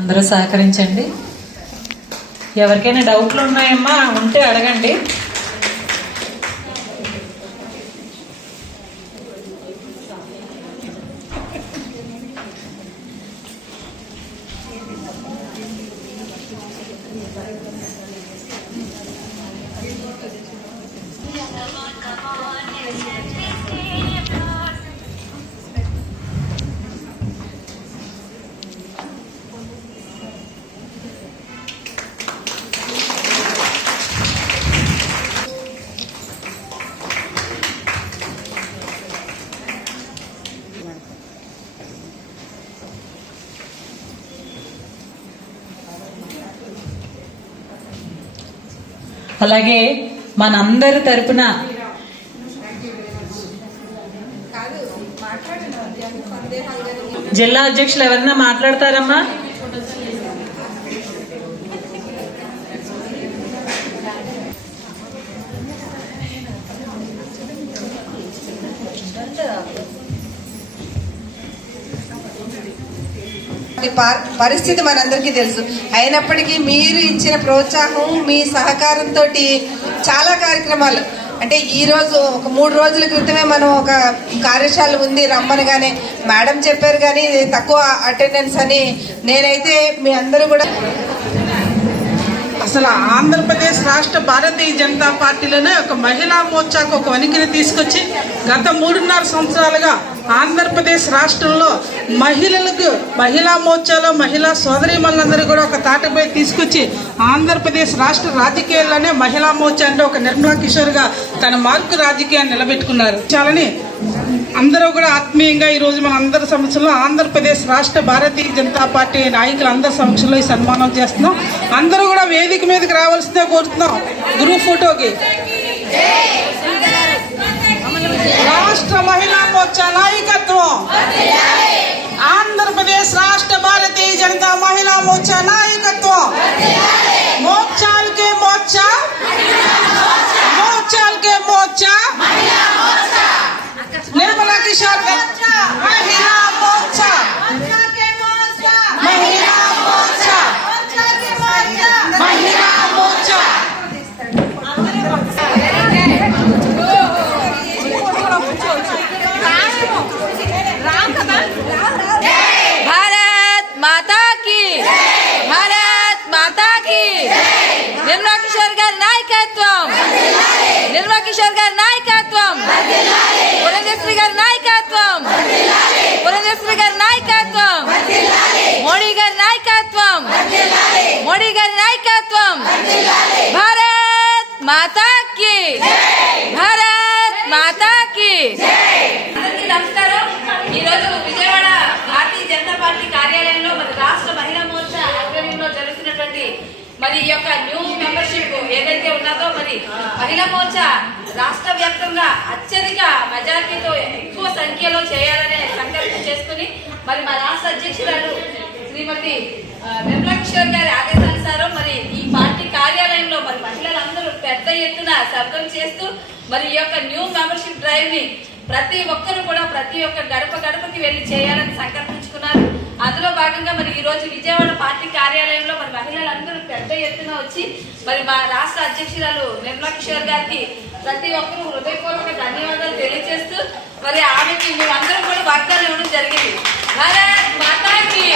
అందరూ సహకరించండి. ఎవరికైనా డౌట్లు ఉన్నాయమ్మా ఉంటే అడగండి. అలాగే మనందరి తరపున జిల్లా అధ్యక్షులు ఎవరన్నా మాట్లాడతారమ్మా? పరిస్థితి మనందరికీ తెలుసు. అయినప్పటికీ మీరు ఇచ్చిన ప్రోత్సాహం, మీ సహకారంతో చాలా కార్యక్రమాలు అంటే ఈరోజు ఒక 3 రోజుల క్రితమే మనం ఒక కార్యశాల ఉంది రమ్మనగానే మేడం చెప్పారు, కానీ తక్కువ అటెండెన్స్ అని. నేనైతే మీ అందరూ కూడా అసలు ఆంధ్రప్రదేశ్ రాష్ట్ర భారతీయ జనతా పార్టీలోనే ఒక మహిళా మోర్చాకు ఒక వణికిని తీసుకొచ్చి గత 3.5 సంవత్సరాలుగా ఆంధ్రప్రదేశ్ రాష్ట్రంలో మహిళలకు మహిళా మోర్చాలో మహిళా సోదరీమణులందరూ కూడా ఒక తాటపై తీసుకొచ్చి ఆంధ్రప్రదేశ్ రాష్ట్ర రాజకీయాల్లోనే మహిళా మోర్చా అంటే ఒక నిర్మలా కిషోర్గా తన మార్కు రాజకీయాన్ని నిలబెట్టుకున్నారు. చాలని అందరూ కూడా ఆత్మీయంగా ఈరోజు మన అందరి సమక్షంలో ఆంధ్రప్రదేశ్ రాష్ట్ర భారతీయ జనతా పార్టీ నాయకులు అందరి సమక్షంలో ఈ సన్మానం చేస్తున్నాం. అందరూ కూడా వేదిక మీదకి రావాల్సిందే కోరుతున్నాం. గ్రూప్ ఫోటోకి రాష్ట్ర మహిళా మోర్చా నాయకత్వం, ఆంధ్రప్రదేశ్ రాష్ట్ర భారతీయ జనతా మహిళా మోర్చా నాయకత్వం. మోర్చాలకే మోర్చా, మోర్చాలకే మోర్చా, నిర్మలా కిషోర్ మహిళా మోర్చా, మహిళా మోర్చా, మహిళా మోర్చా. भारत माता की, भारत माता की. निर्मला किशोर गाరి నాయకత్వం, నిర్మలా కిషోర్ గారి నాయకత్వం, పురంధేశ్వరి గారి నాయకత్వం, పురంధేశ్వరి గారి నాయకత్వం, మోడీ గారి నాయకత్వం, మోడీ గారి నాయకత్వం. భారత్ మాతా కి, భారత్ మాతా కి. అందరికీ నమస్కారం. ఈరోజు విజయవాడ భారతీయ జనతా పార్టీ కార్యాలయంలో మరి రాష్ట్ర మహిళా మోర్చా ఆధ్వర్యంలో జరుగుతున్నటువంటి మరి ఈ యొక్క న్యూ మెంబర్షిప్ ఏదైతే ఉన్నదో మరి మహిళా మోర్చా రాష్ట్ర వ్యాప్తంగా అత్యధిక మెజార్టీతో ఎక్కువ సంఖ్యలో చేయాలనే సంకల్పం చేసుకుని మరి మా రాష్ట్ర అధ్యక్షురాలు శ్రీమతి నిర్మలా కిషోర్ గారి ఆదేశానుసారం మరి ఈ పార్టీ కార్యాలయంలో మరి మహిళలందరూ పెద్ద ఎత్తున శబ్దం చేస్తూ మరి ఈ యొక్క న్యూ మెంబర్షిప్ డ్రైవ్ ని ప్రతి ఒక్కరూ కూడా ప్రతి ఒక్క గడప గడపకి వెళ్లి చేయాలని సంకల్పించుకున్నారు. అందులో భాగంగా మరి ఈ రోజు విజయవాడ పార్టీ కార్యాలయంలో మరి మహిళలందరూ పెద్ద ఎత్తున వచ్చి మరి మా రాష్ట్ర అధ్యక్షురాలు నిర్మలా కిషోర్ గారికి ప్రతి ఒక్కరూ హృదయపూర్వక ధన్యవాదాలు తెలియజేస్తూ మరి ఆమెకి మేమందరం కూడా వాగ్దానం ఇవ్వడం జరిగింది. భారత్ మాతాకి.